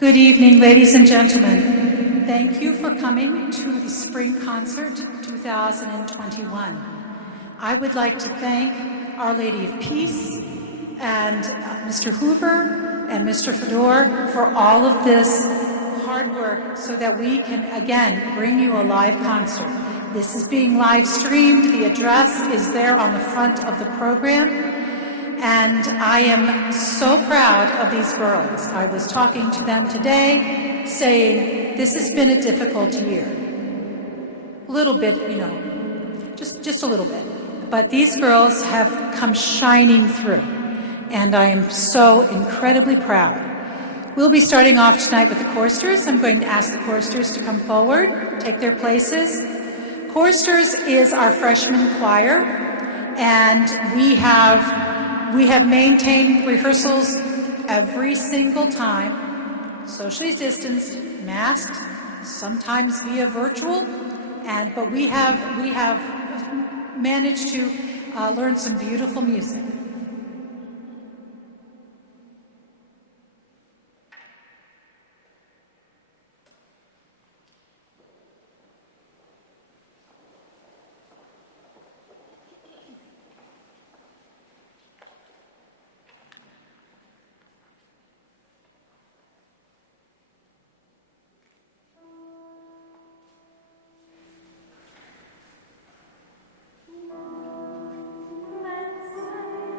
Good evening, ladies and gentlemen. Thank you for coming to the Spring Concert 2021. I would like to thank Our Lady of Peace and Mr. Hoover and Mr. Fedor for all of this hard work so that we can, again, bring you a live concert. This is being live streamed. The address is there on the front of the program. And I am so proud of these girls. I was talking to them today saying, this has been a difficult year. A little bit, just a little bit. But these girls have come shining through. And I am so incredibly proud. We'll be starting off tonight with the choristers. I'm going to ask the choristers to come forward, take their places. Choristers is our freshman choir, and we have maintained rehearsals every single time, socially distanced, masked, sometimes via virtual, but we have managed to learn some beautiful music. Let's say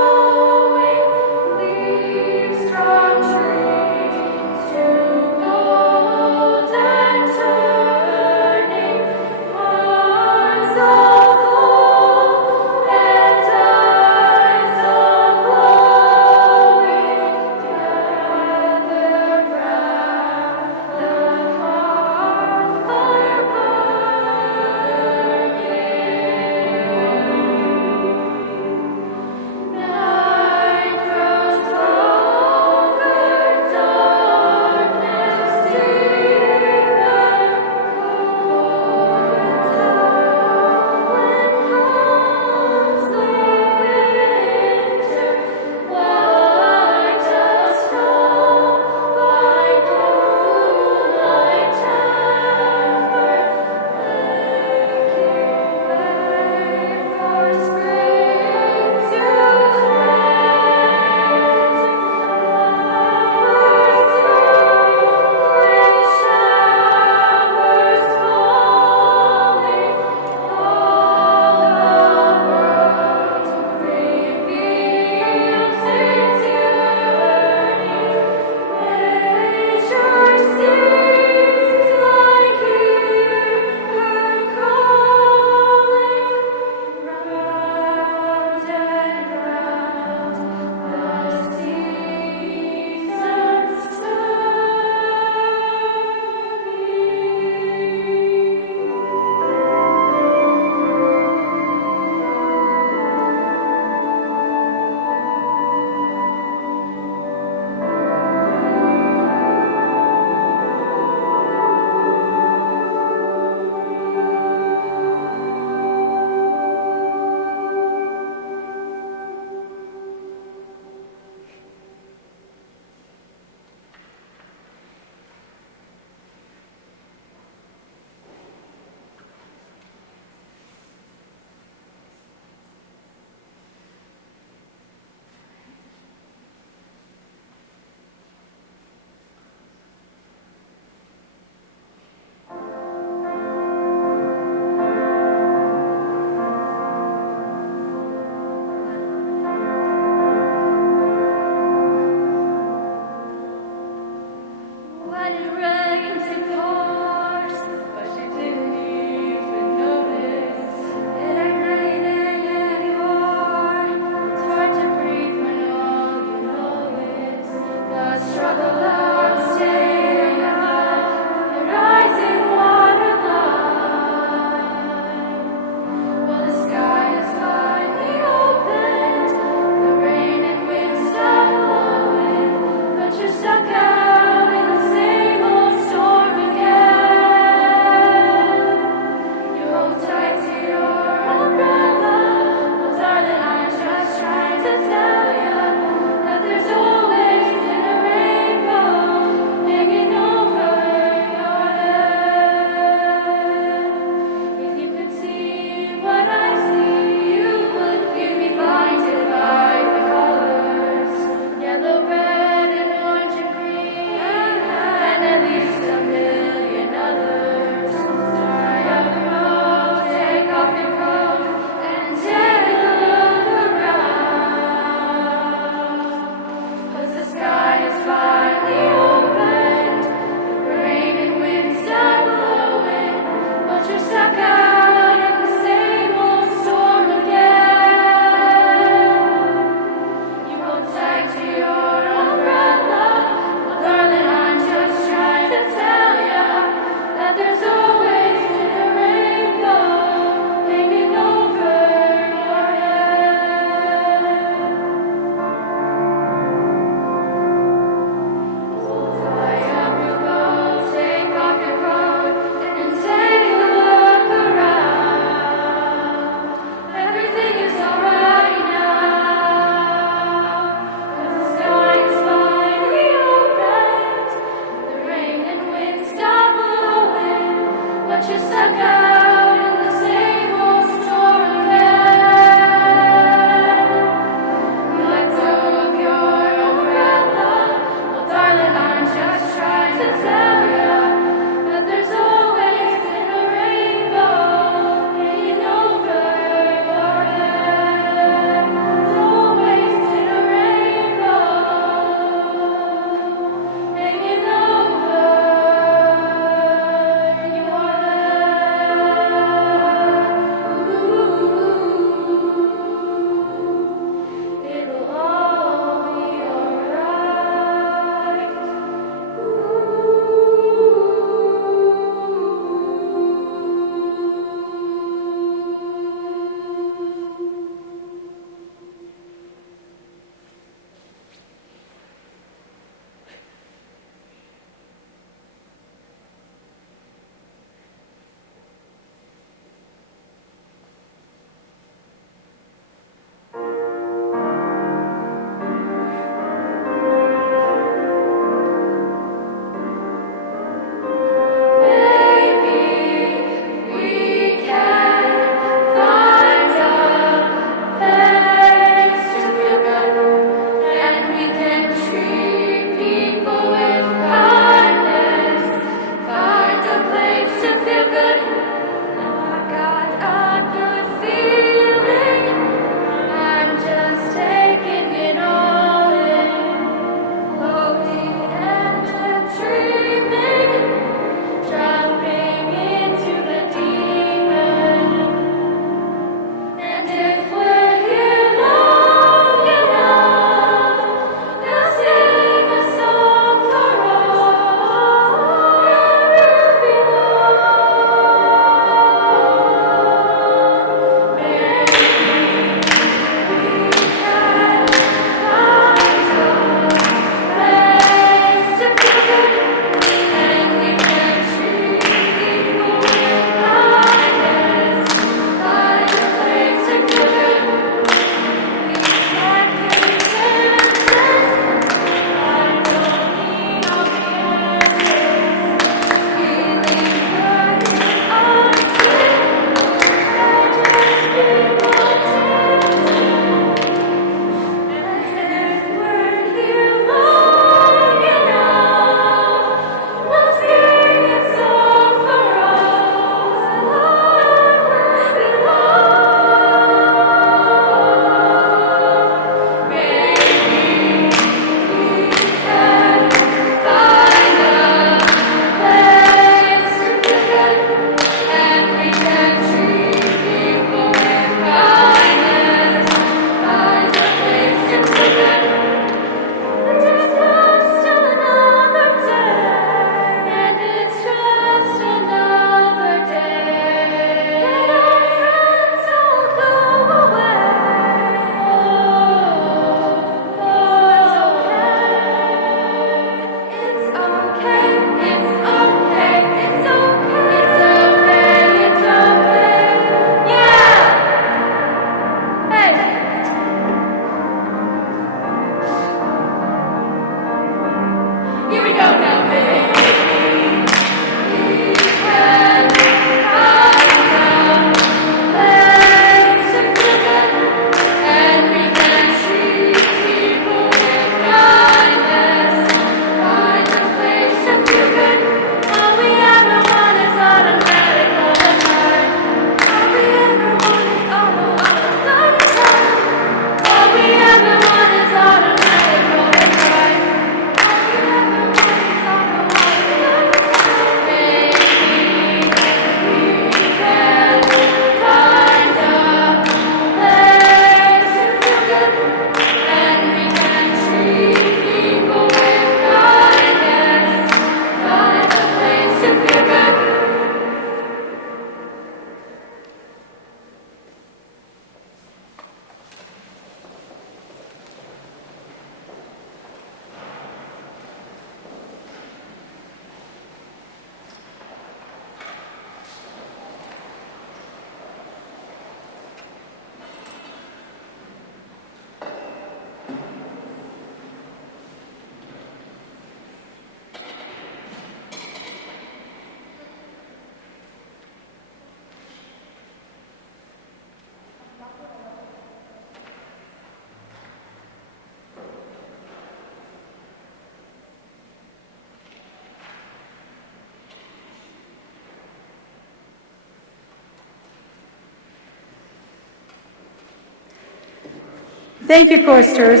Thank you, choristers.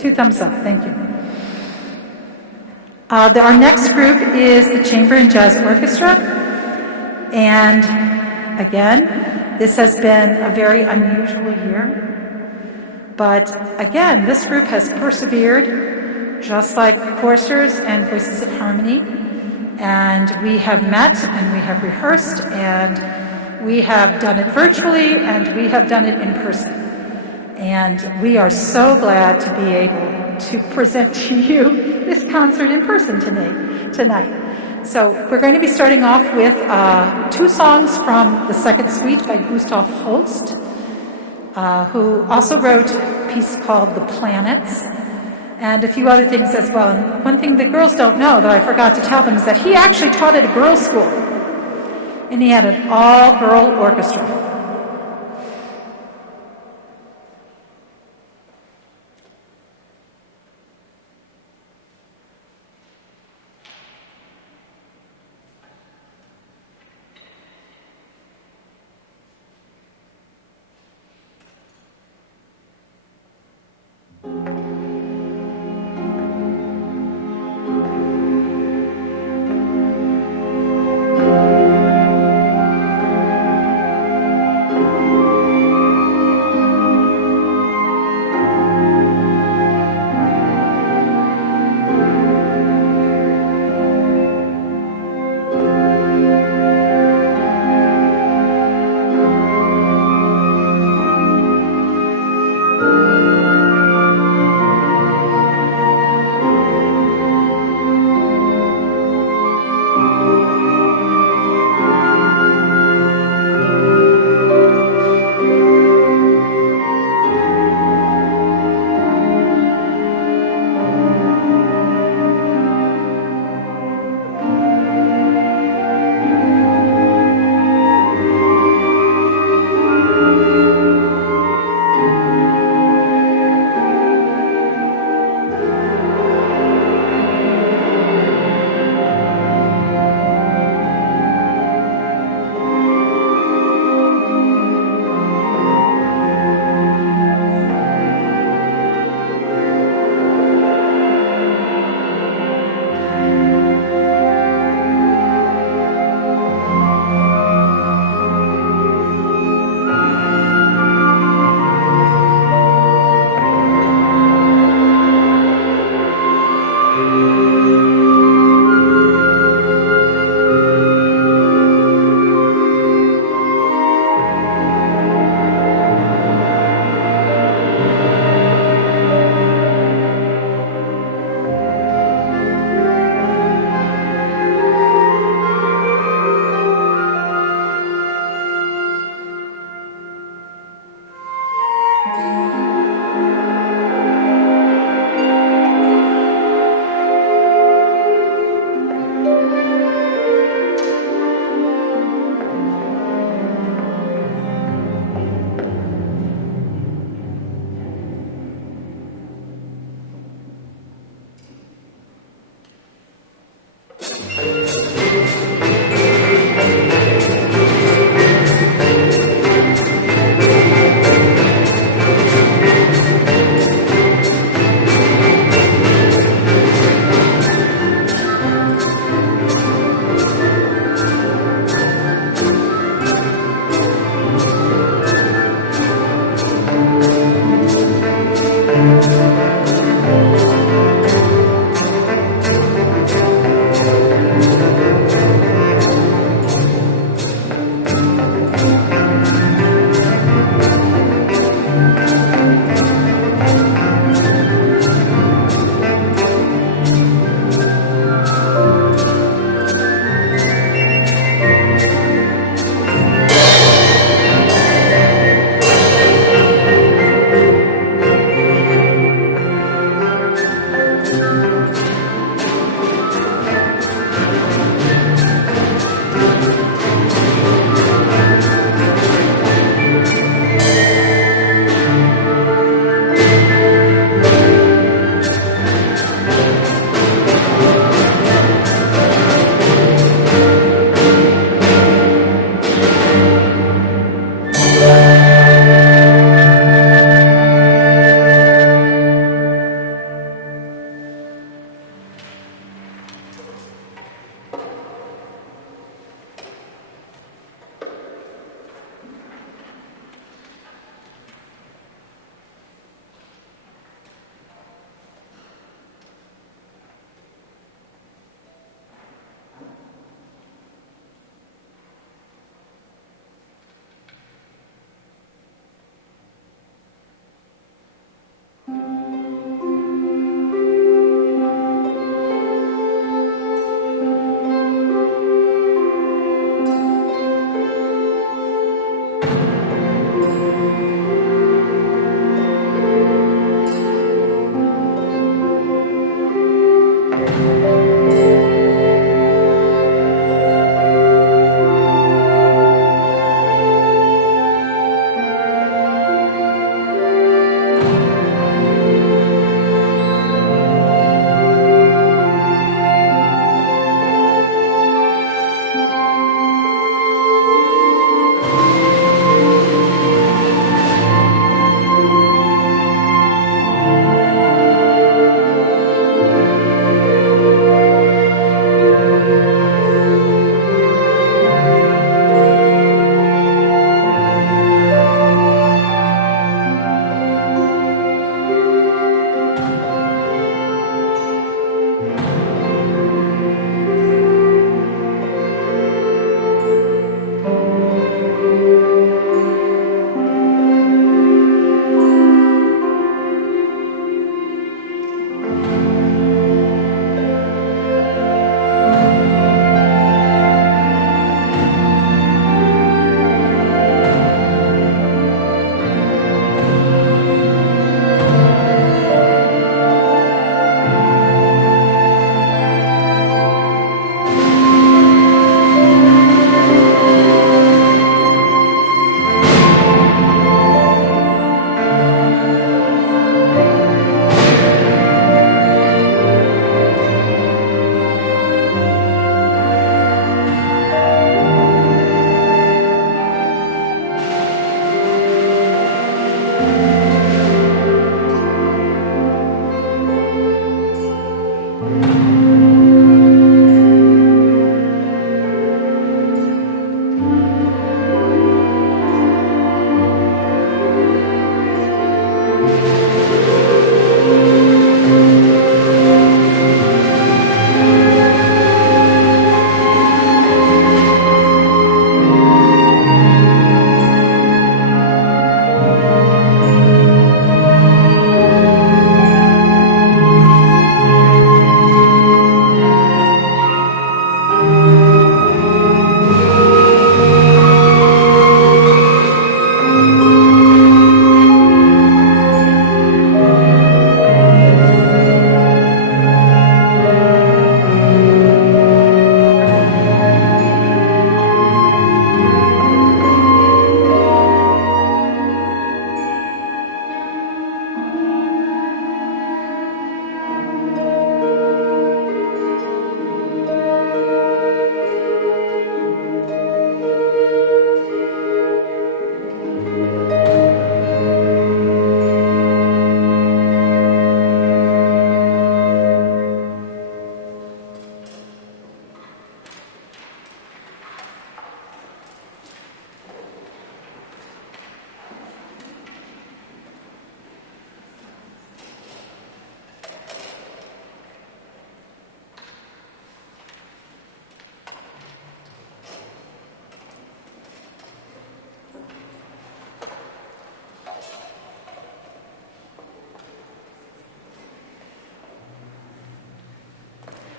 2 thumbs up. Thank you. Our next group is the Chamber and Jazz Orchestra. And again, this has been a very unusual year. But again, this group has persevered, just like choristers and Voices of Harmony. And we have met and we have rehearsed and we have done it virtually and we have done it in person. And we are so glad to be able to present to you this concert in person tonight. So we're going to be starting off with 2 songs from the Second Suite by Gustav Holst, who also wrote a piece called The Planets, and a few other things as well. And one thing the girls don't know that I forgot to tell them is that he actually taught at a girls' school, and he had an all-girl orchestra.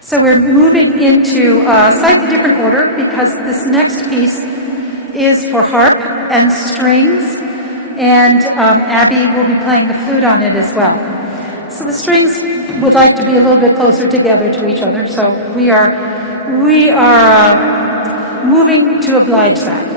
So we're moving into a slightly different order because this next piece is for harp and strings, and Abby will be playing the flute on it as well. So the strings would like to be a little bit closer together to each other, so we are moving to oblige that.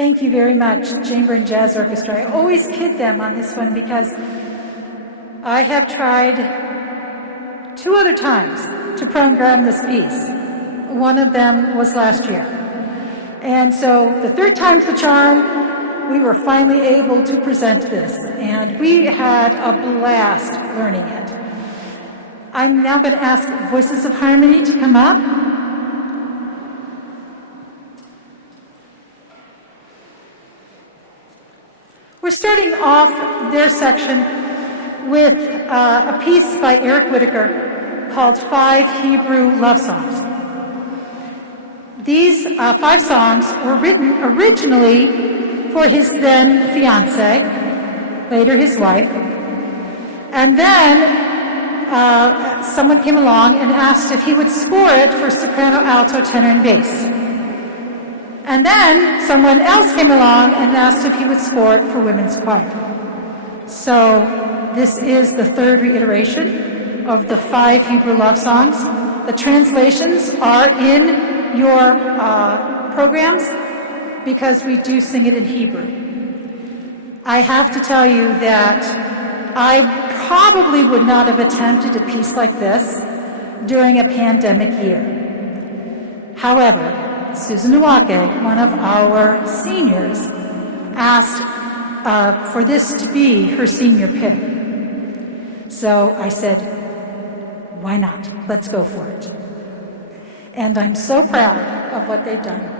Thank you very much, Chamber and Jazz Orchestra. I always kid them on this one because I have tried 2 other times to program this piece. One of them was last year. And so the 3rd time's the charm. We were finally able to present this, and we had a blast learning it. I'm now going to ask Voices of Harmony to come up. We're starting off their section with a piece by Eric Whitacre called 5 Hebrew Love Songs. These 5 songs were written originally for his then fiancée, later his wife, and then someone came along and asked if he would score it for soprano, alto, tenor, and bass. And then someone else came along and asked if he would score it for women's choir. So this is the 3rd reiteration of the 5 Hebrew love songs. The translations are in your programs because we do sing it in Hebrew. I have to tell you that I probably would not have attempted a piece like this during a pandemic year. However, Susan Uwake, one of our seniors, asked for this to be her senior pick. So I said, why not? Let's go for it. And I'm so proud of what they've done.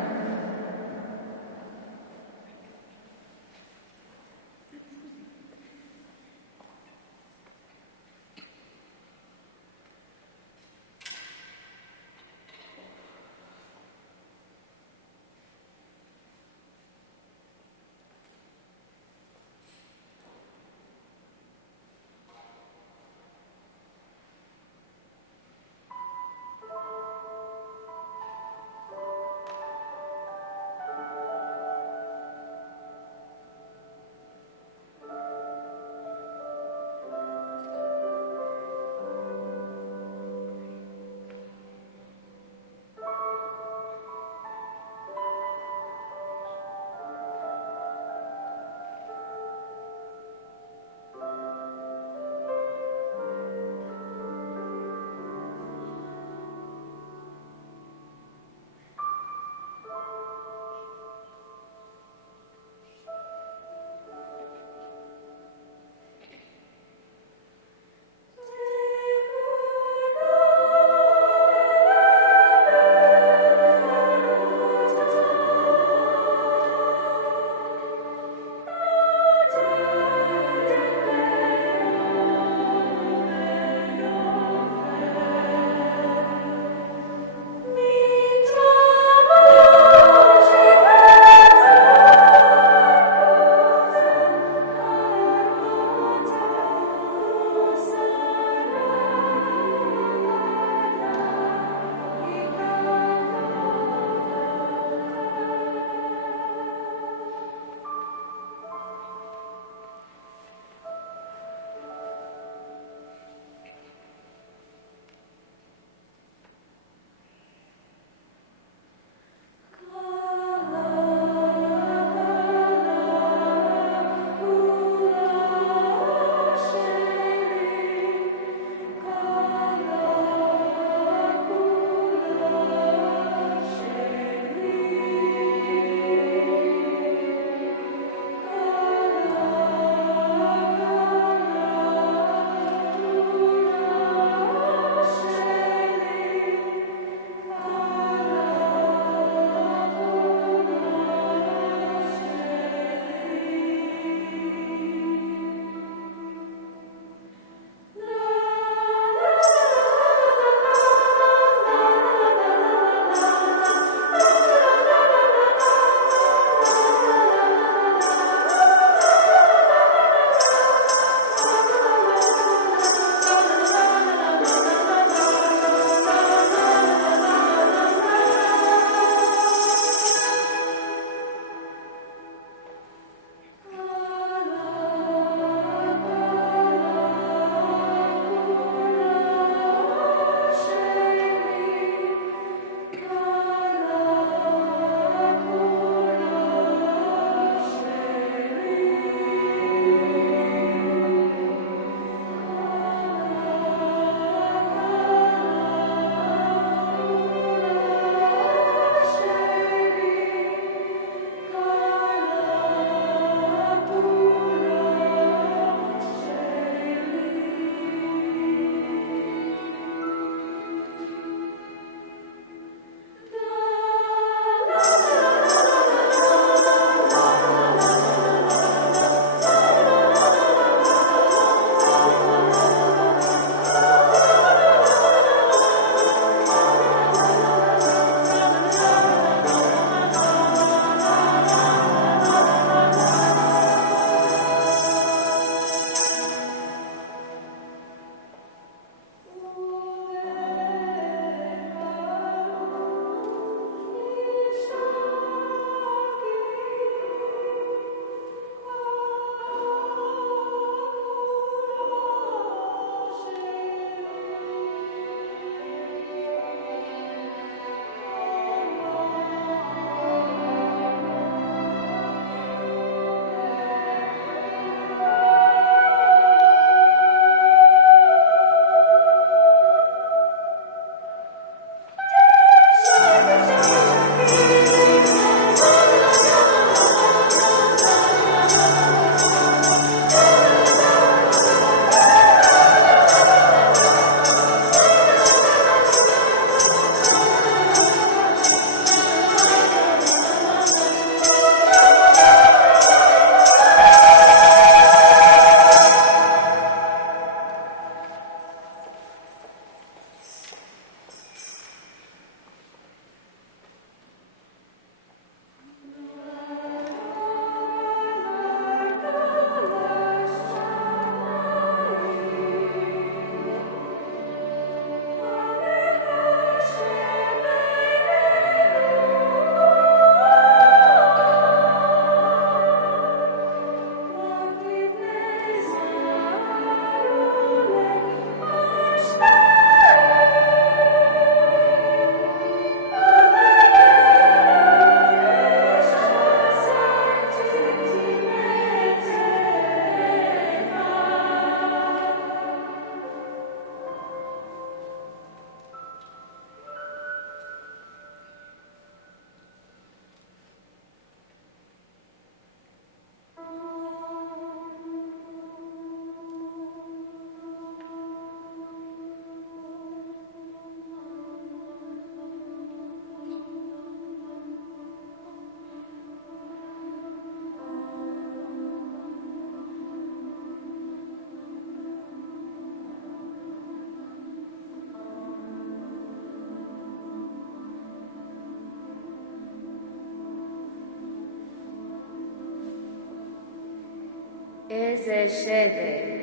איזה שדר,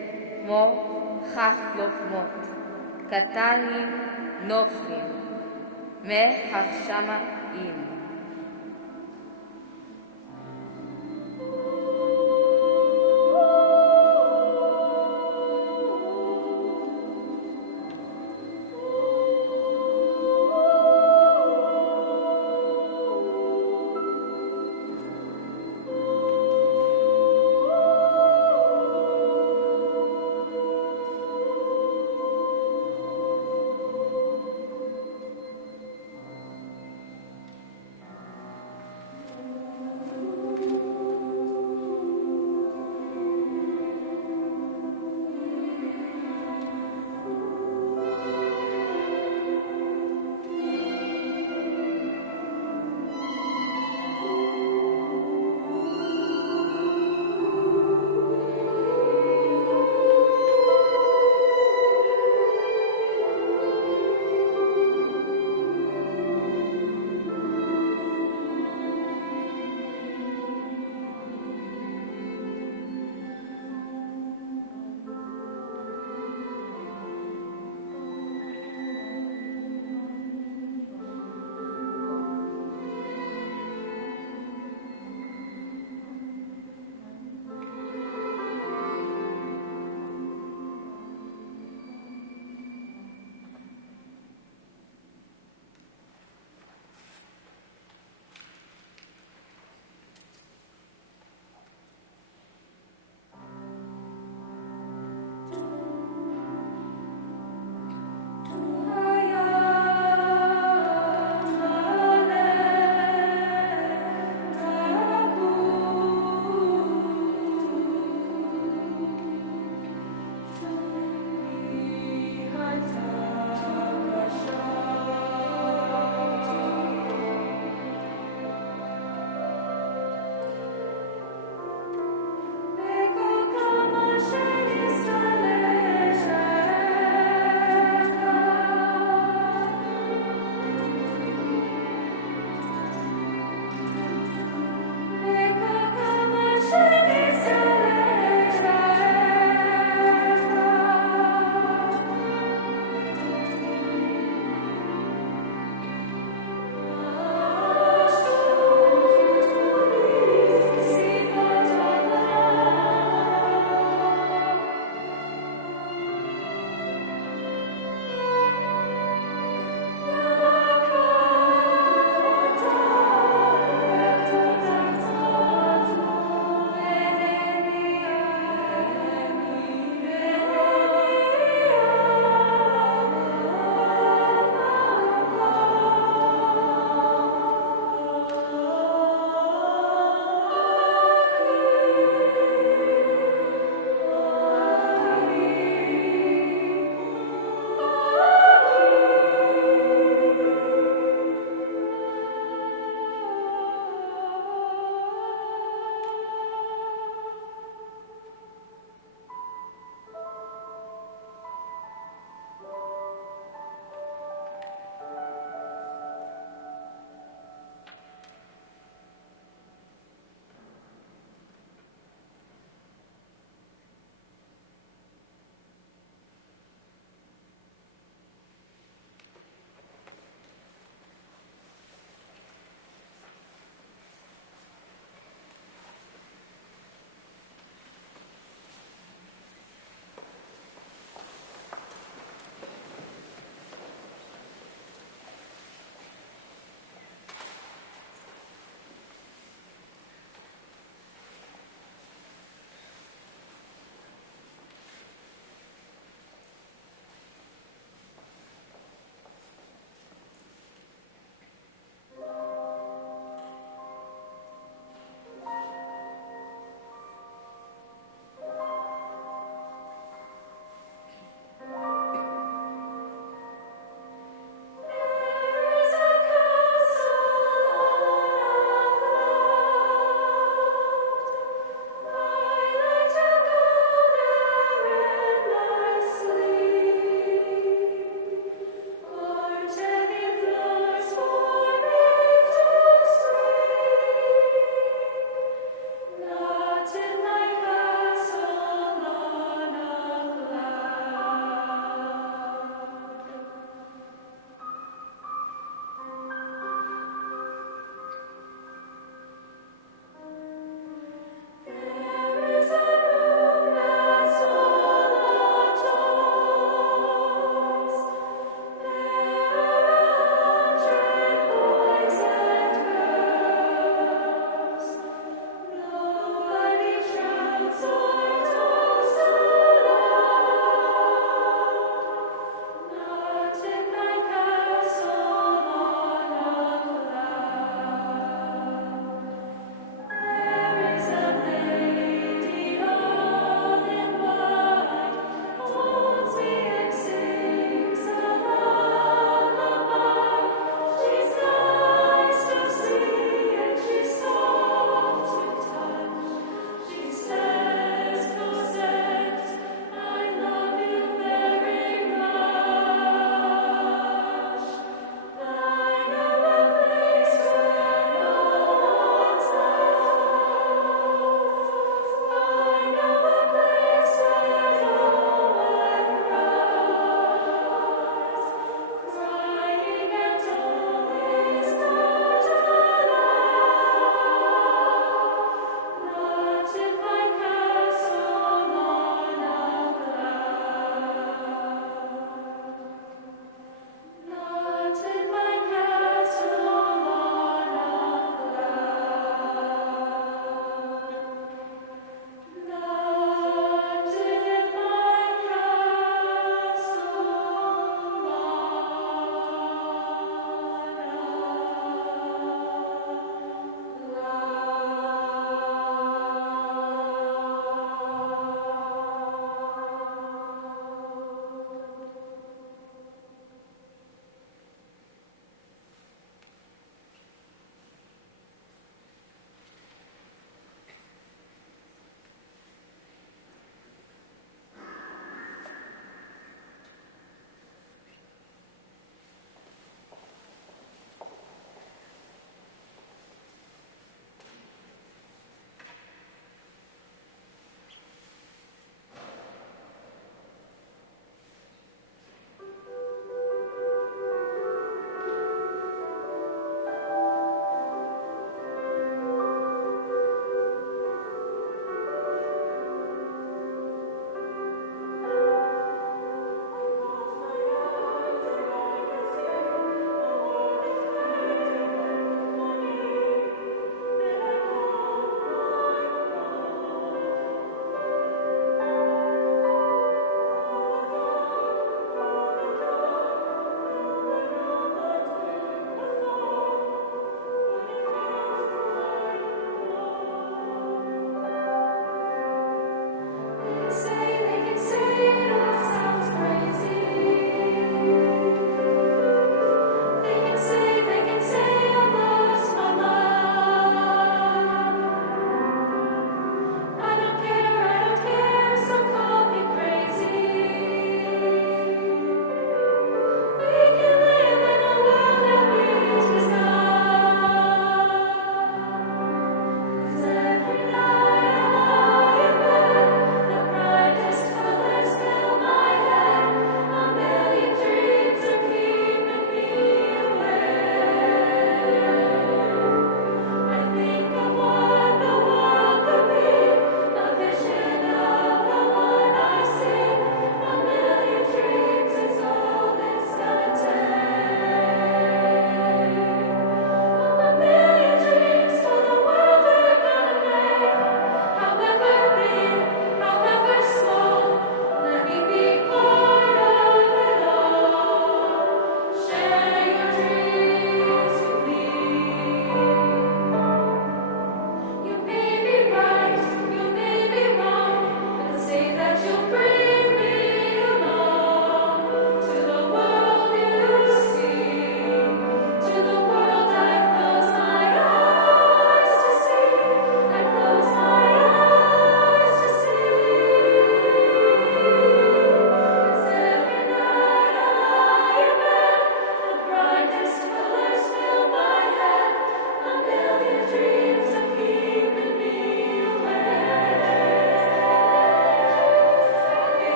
מו חכלוף קטנים נופלים, מהשמיים.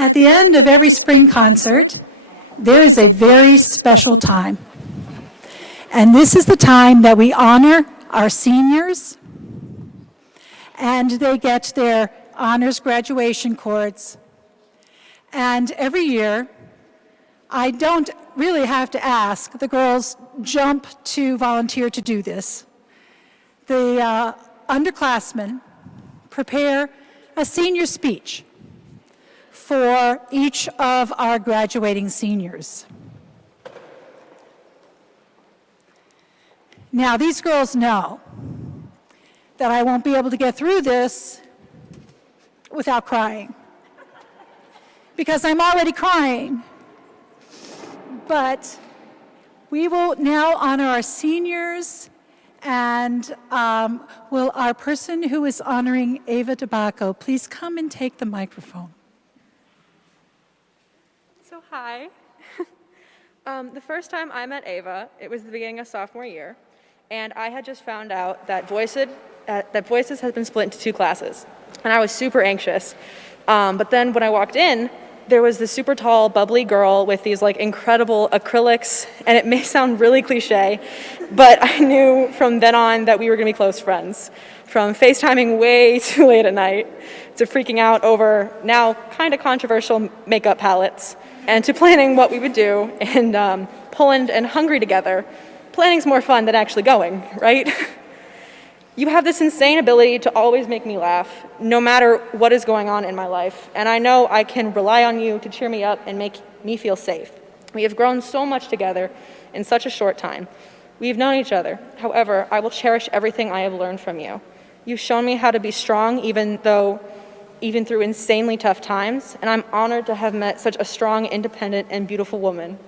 At the end of every spring concert, there is a very special time. And this is the time that we honor our seniors, and they get their honors graduation cords. And every year, I don't really have to ask, the girls jump to volunteer to do this. The underclassmen prepare a senior speech for each of our graduating seniors. Now, these girls know that I won't be able to get through this without crying, because I'm already crying. But we will now honor our seniors, and will our person who is honoring Ava Tobacco please come and take the microphone? So hi. The first time I met Ava, it was the beginning of sophomore year, and I had just found out that Voices had been split into 2 classes, and I was super anxious. But then when I walked in, there was this super tall, bubbly girl with these like incredible acrylics, and it may sound really cliche, but I knew from then on that we were gonna be close friends. From FaceTiming way too late at night, to freaking out over now kind of controversial makeup palettes, and to planning what we would do in Poland and Hungary together. Planning's more fun than actually going, right? You have this insane ability to always make me laugh, no matter what is going on in my life, and I know I can rely on you to cheer me up and make me feel safe. We have grown so much together in such a short time. We've known each other. However, I will cherish everything I have learned from you. You've shown me how to be strong even through insanely tough times, and I'm honored to have met such a strong, independent, and beautiful woman.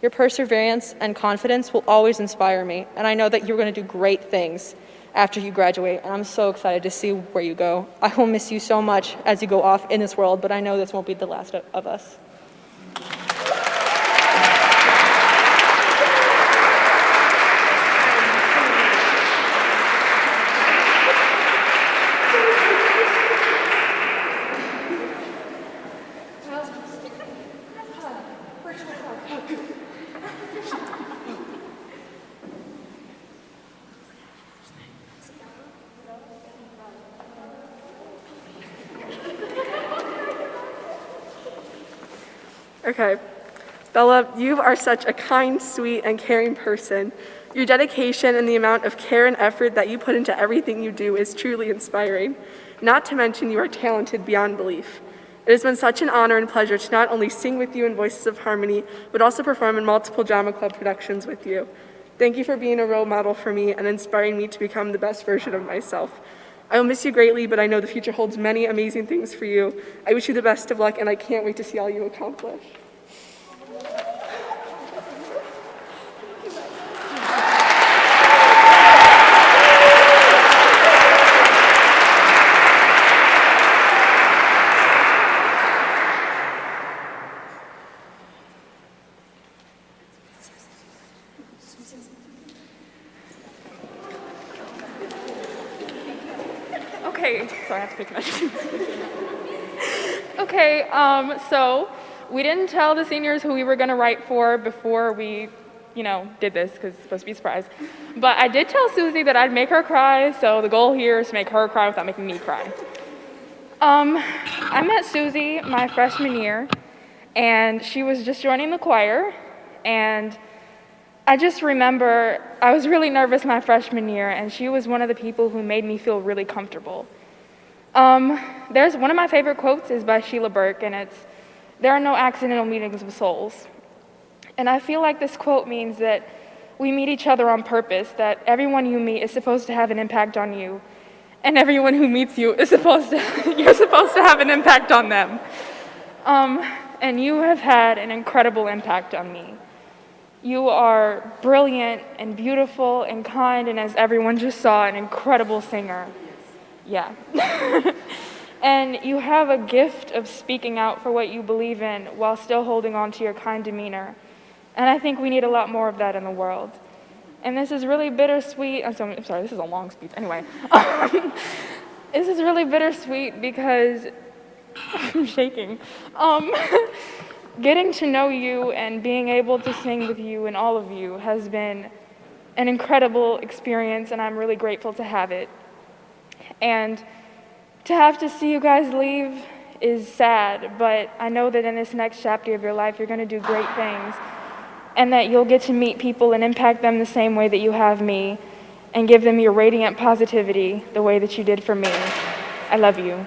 Your perseverance and confidence will always inspire me, and I know that you're going to do great things after you graduate, and I'm so excited to see where you go. I will miss you so much as you go off in this world, but I know this won't be the last of us. Okay. Bella, you are such a kind, sweet, and caring person. Your dedication and the amount of care and effort that you put into everything you do is truly inspiring. Not to mention you are talented beyond belief. It has been such an honor and pleasure to not only sing with you in Voices of Harmony, but also perform in multiple drama club productions with you. Thank you for being a role model for me and inspiring me to become the best version of myself. I will miss you greatly, but I know the future holds many amazing things for you. I wish you the best of luck, and I can't wait to see all you accomplish. Okay, sorry, I have to pick my shoes. Okay, so we didn't tell the seniors who we were gonna write for before we, did this, because it's supposed to be a surprise. But I did tell Susie that I'd make her cry, so the goal here is to make her cry without making me cry. I met Susie my freshman year, and she was just joining the choir, and I just remember I was really nervous my freshman year, and she was one of the people who made me feel really comfortable. There's one of my favorite quotes is by Sheila Burke, and it's, "There are no accidental meetings of souls." And I feel like this quote means that we meet each other on purpose, that everyone you meet is supposed to have an impact on you, and everyone who meets you is you're supposed to have an impact on them. And you have had an incredible impact on me. You are brilliant and beautiful and kind, and as everyone just saw, an incredible singer. Yeah. And you have a gift of speaking out for what you believe in while still holding on to your kind demeanor. And I think we need a lot more of that in the world. And this is really bittersweet. I'm sorry, this is a long speech. Anyway. This is really bittersweet because I'm shaking. Getting to know you and being able to sing with you and all of you has been an incredible experience, and I'm really grateful to have it. And to have to see you guys leave is sad, but I know that in this next chapter of your life, you're going to do great things, and that you'll get to meet people and impact them the same way that you have me, and give them your radiant positivity the way that you did for me. I love you.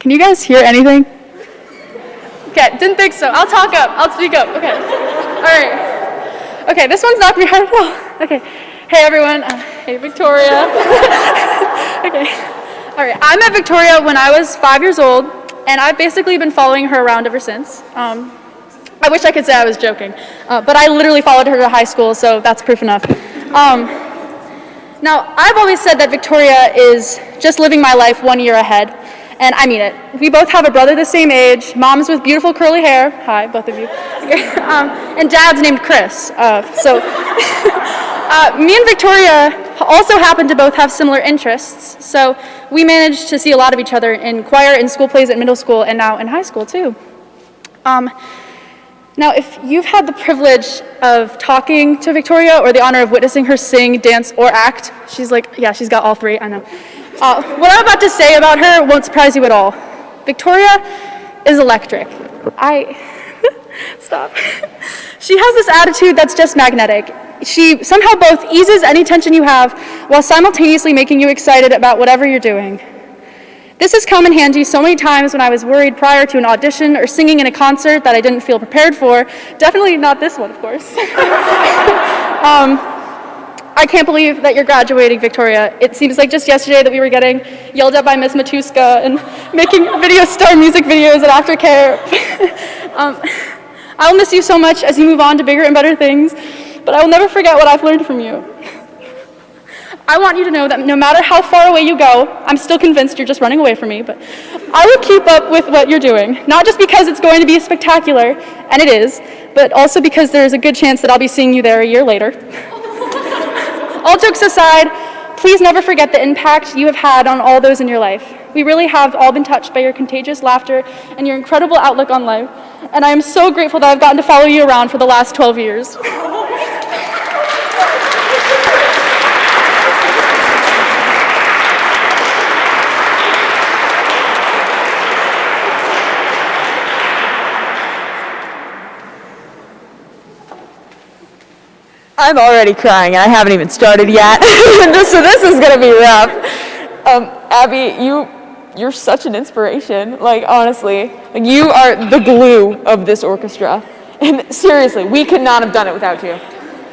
Can you guys hear anything? Okay, didn't think so. I'll talk up. I'll speak up. Okay. All right. Okay, this one's not very hard at all. Okay. Hey, everyone. Hey, Victoria. Okay. All right. I met Victoria when I was 5 years old, and I've basically been following her around ever since. I wish I could say I was joking, but I literally followed her to high school, so that's proof enough. Now, I've always said that Victoria is just living my life 1 year ahead. And I mean it. We both have a brother the same age, mom's with beautiful curly hair, hi, both of you, and dad's named Chris. Me and Victoria also happen to both have similar interests, so we managed to see a lot of each other in choir and school plays at middle school and now in high school too. Now, if you've had the privilege of talking to Victoria or the honor of witnessing her sing, dance, or act, she's like, yeah, she's got all three, I know. What I'm about to say about her won't surprise you at all. Victoria is electric. Stop. She has this attitude that's just magnetic. She somehow both eases any tension you have while simultaneously making you excited about whatever you're doing. This has come in handy so many times when I was worried prior to an audition or singing in a concert that I didn't feel prepared for. Definitely not this one, of course. I can't believe that you're graduating, Victoria. It seems like just yesterday that we were getting yelled at by Miss Matuska and making video star music videos at Aftercare. I'll miss you so much as you move on to bigger and better things, but I will never forget what I've learned from you. I want you to know that no matter how far away you go, I'm still convinced you're just running away from me, but I will keep up with what you're doing, not just because it's going to be spectacular, and it is, but also because there's a good chance that I'll be seeing you there a year later. All jokes aside, please never forget the impact you have had on all those in your life. We really have all been touched by your contagious laughter and your incredible outlook on life, and I am so grateful that I've gotten to follow you around for the last 12 years. I'm already crying, and I haven't even started yet, so this is gonna be rough. Abby, you're such an inspiration. Like, honestly, like, you are the glue of this orchestra. And seriously, we could not have done it without you.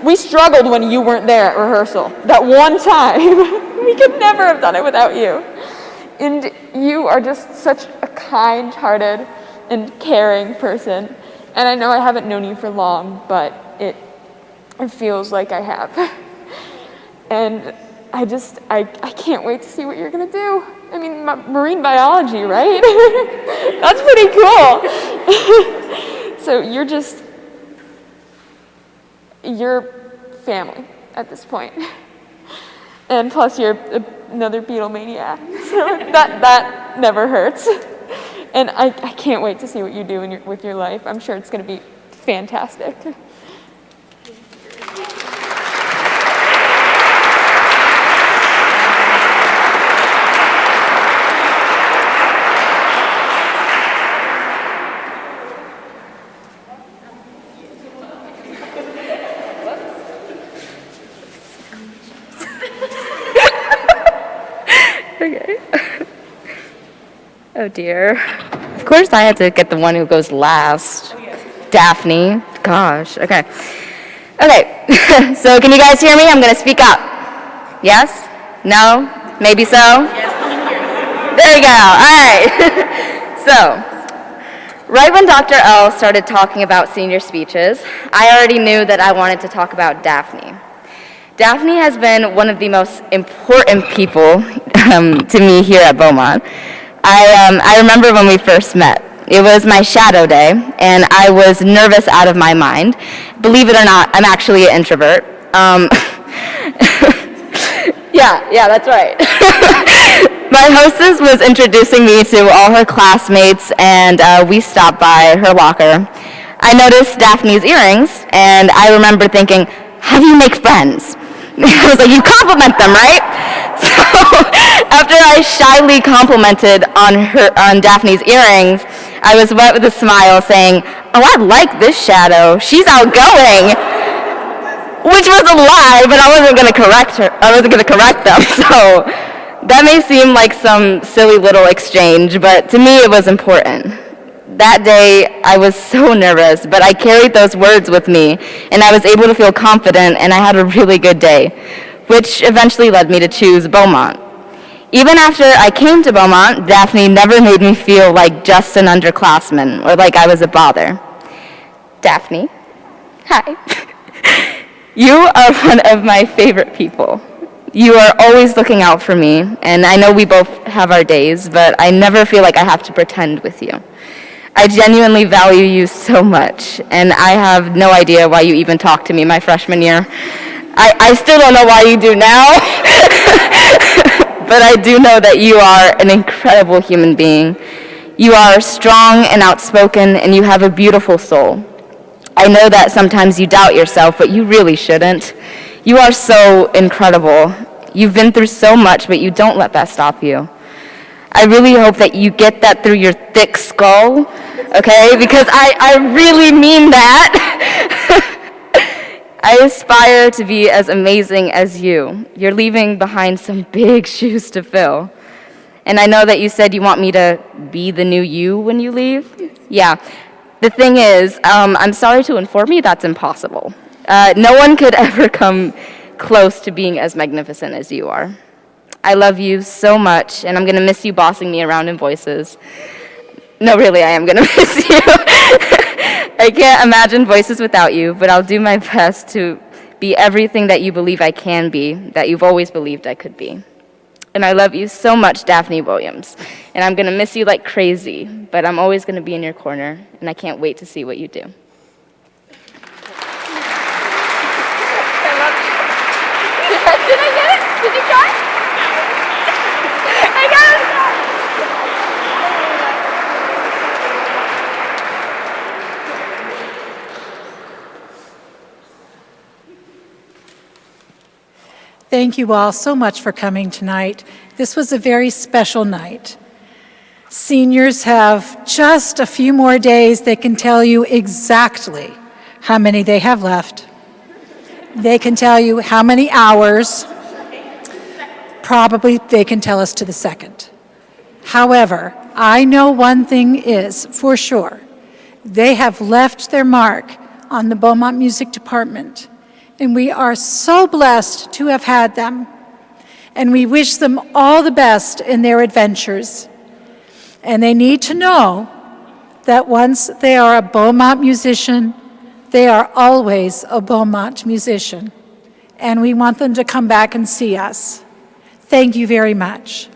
We struggled when you weren't there at rehearsal. That one time, we could never have done it without you. And you are just such a kind-hearted and caring person. And I know I haven't known you for long, but it feels like I have. And I can't wait to see what you're gonna do. I mean, marine biology, right? That's pretty cool. So you're family at this point. And plus you're another Beatlemaniac, so that never hurts. And I can't wait to see what you do with your life. I'm sure it's gonna be fantastic. Okay. Oh dear. Of course I had to get the one who goes last. Daphne. Gosh. Okay. Okay. So can you guys hear me? I'm going to speak up. Yes? No? Maybe so? There we go. All right. So, right when Dr. L started talking about senior speeches, I already knew that I wanted to talk about Daphne. Daphne has been one of the most important people to me here at Beaumont. I remember when we first met. It was my shadow day, and I was nervous out of my mind. Believe it or not, I'm actually an introvert. Yeah, that's right. My hostess was introducing me to all her classmates, and we stopped by her locker. I noticed Daphne's earrings, and I remember thinking, how do you make friends? I was like, you compliment them, right? So after I shyly complimented on Daphne's earrings, I was wet with a smile saying, oh, I like this shadow. She's outgoing. Which was a lie, but I wasn't going to correct her. I wasn't going to correct them. So that may seem like some silly little exchange, but to me it was important. That day, I was so nervous, but I carried those words with me, and I was able to feel confident, and I had a really good day, which eventually led me to choose Beaumont. Even after I came to Beaumont, Daphne never made me feel like just an underclassman or like I was a bother. Daphne, hi. You are one of my favorite people. You are always looking out for me, and I know we both have our days, but I never feel like I have to pretend with you. I genuinely value you so much, and I have no idea why you even talked to me my freshman year. I still don't know why you do now, but I do know that you are an incredible human being. You are strong and outspoken, and you have a beautiful soul. I know that sometimes you doubt yourself, but you really shouldn't. You are so incredible. You've been through so much, but you don't let that stop you. I really hope that you get that through your thick skull, okay? Because I really mean that. I aspire to be as amazing as you. You're leaving behind some big shoes to fill. And I know that you said you want me to be the new you when you leave. Yeah. The thing is, I'm sorry to inform you that's impossible. No one could ever come close to being as magnificent as you are. I love you so much, and I'm going to miss you bossing me around in Voices. No, really, I am going to miss you. I can't imagine Voices without you, but I'll do my best to be everything that you believe I can be, that you've always believed I could be. And I love you so much, Daphne Williams. And I'm going to miss you like crazy, but I'm always going to be in your corner, and I can't wait to see what you do. Did I get it? Did you try? I got it! Thank you all so much for coming tonight. This was a very special night. Seniors have just a few more days. They can tell you exactly how many they have left. They can tell you how many hours. Probably they can tell us to the second. However, I know one thing is for sure. They have left their mark on the Beaumont Music Department, and we are so blessed to have had them. And we wish them all the best in their adventures. And they need to know that once they are a Beaumont musician, they are always a Beaumont musician. And we want them to come back and see us. Thank you very much.